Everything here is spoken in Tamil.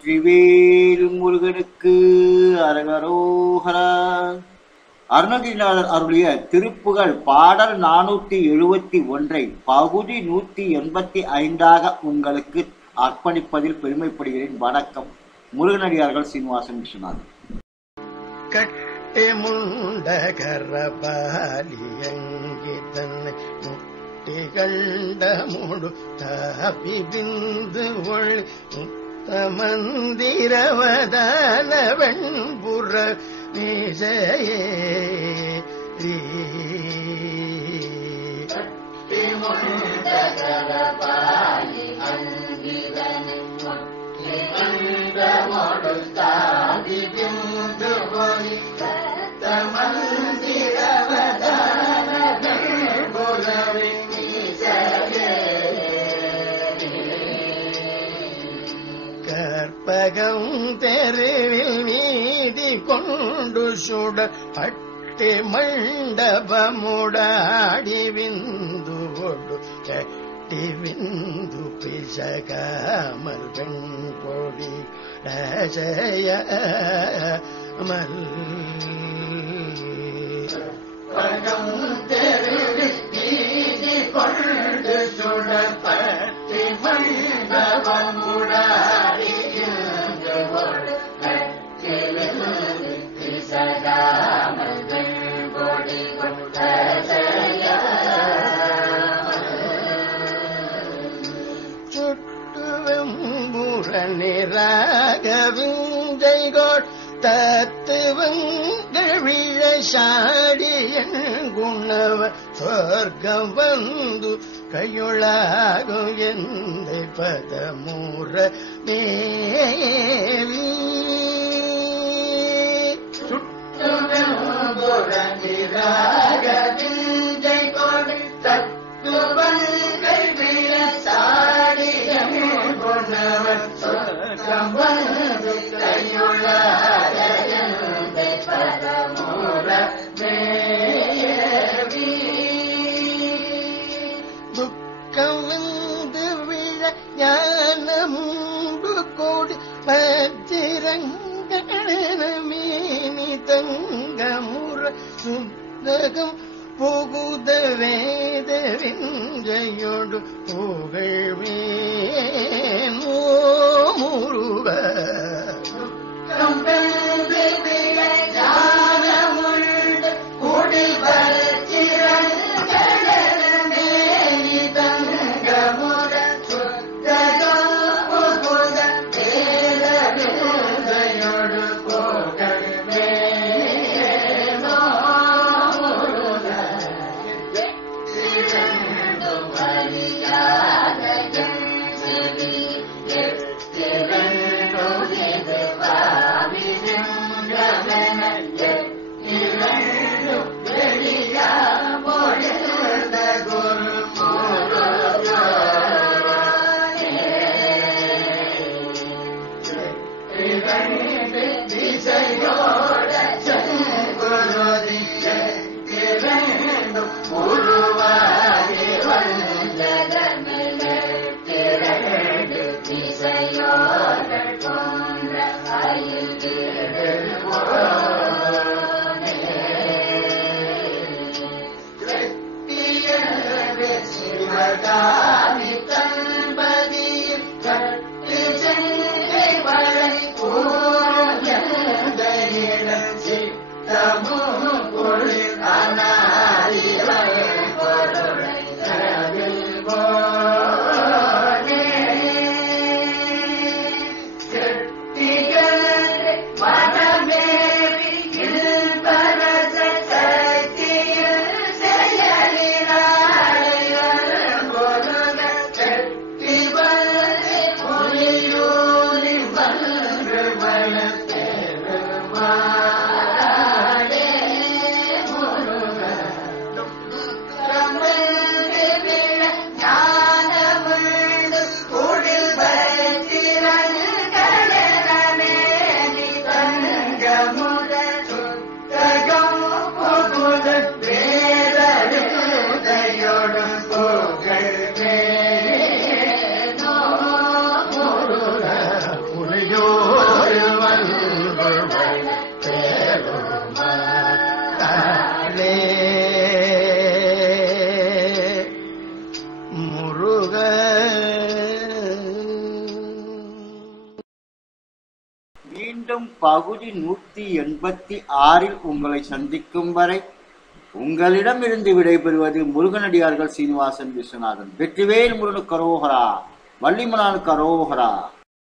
வெற்றிவேல் முருகனுக்கு அரகரோஹரா. அருணகிரிநாதர் அருளிய திருப்புகழ் பாடல் 471 பகுதி 185 உங்களுக்கு அர்ப்பணிப்பதில் பெருமைப்படுகிறேன். வணக்கம். முருகனடியார்கள் சீனிவாசன் விஸ்வநாதன். கட்டே முண்டகரபாலியங்கி தன்னை முட்டி கண்ட முடு தாபி பிந்து ஒளி முத்த மந்திரவதான வெண்புற நிஜயே கட்டே முண்டகரபாலி அங்கி தன்னை முட்டி கண்ட முடு தாபி பிந்து ஒளி முத்த மந்திரவதான வெண்புற கற்பகம் தெருவில் மீதி கொண்டு சுட பட்டு மண்டபமுடாடி விந்து கொடு கட்டி விந்து பிசகாமல் பெண் பொடி அஜயமல் பகம் தெருவில் மீதி கொண்டு சுட பட்டு மண்டபமுடாடி விந்து கொடு கட்டி விந்து பிசகாமல் பெண் பொடி சுட்டுவெம்புற நிராகவிஞ்சைகோள் தத்துவங்கள் விழசாடியன் குணவ சொர்க்கம் வந்து கையுளாகும் எந்தை பதமுற மேவி சுட்டுவெம்புறங்கிராகவிஞ்சை கொடு தத்துவங்கள் விழசாடியன் குணவன் சொர்க்கம் வந்து கையுளாக எந்தை பதமுற மேவி துக்கம் வந்து விழ ஞானமுண்டு கோடி பத்திரங்கமேனி தங்கமுற சுத்தகம் புகுத வேத விஞ்சையோடு புகழ்வேனோ முருக கம்பெந்து விளையானமுண்டு குடிபலச்சிரங்கடனமேனி தங்கமுற சுத்தகம் புகுத வேத விஞ்சையோடு புகழ்வேனோ முருக திரண்டும் அறியாத என் செவி எத்திரண்டும் இது பாவிருந்தவன எத்திரண்டும் வெளியா பொழுத குரு இரண்டு திசையோட செங்குருதி எத்திரண்டும் உருவாகி வந்ததமிழ் திரண்டு திசையோட போன்ற அயில் வீடு சிவகாமி தன்பதியில் கட்டு செங்கை வளை கூறும் எந்த இடம் சித்தமும் குளிர் அனாதிவள் பொருளை தரவில் போனே கெட்டிகள் மனமே மீண்டும் பகுதி 186 உங்களை சந்திக்கும் வரை உங்களிடமிருந்து விடைபெறுவது முருகனடியார்கள் சீனிவாசன் விஸ்வநாதன். வெற்றிவேல் முருகனுக்கு அரோகரா, வள்ளிமலானுக்கு அரோகரா.